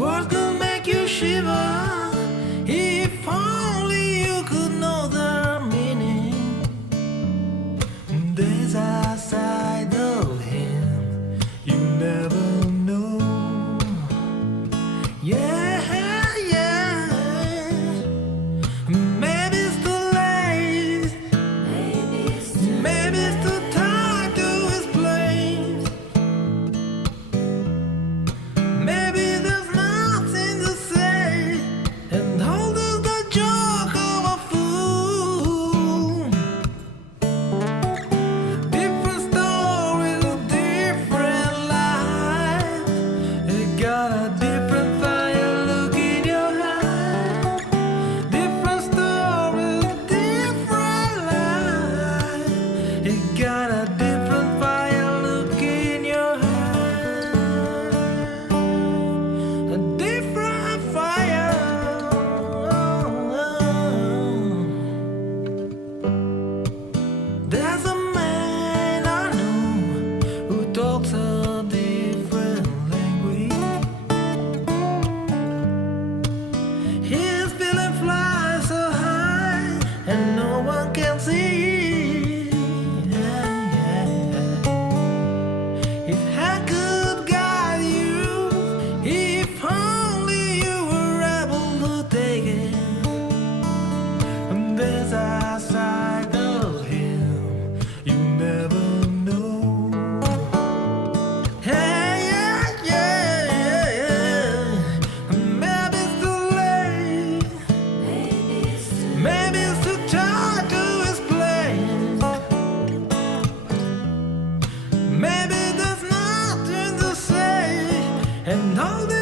Words could make you shiver if only you could know the meaning. There's a side of him you never know. Yeah, yeah. Maybe it's too late. Maybe it's too tired to explain. Maybe there's nothing to say, and all is the joke of a fool. Different stories, different lives. You got a different fire look in your eyes. Different stories, different lives. You got a different fire look in your eyes. A different fire. There's a man I know who talks a different language. His feeling flies so high and no one can see. If I could guide you, if only you were able to take it. And there's a side of him you never know. Hey, yeah, yeah, yeah. Maybe it's too late. Maybe it's too tired to explain. Maybe there's nothing to say, and all the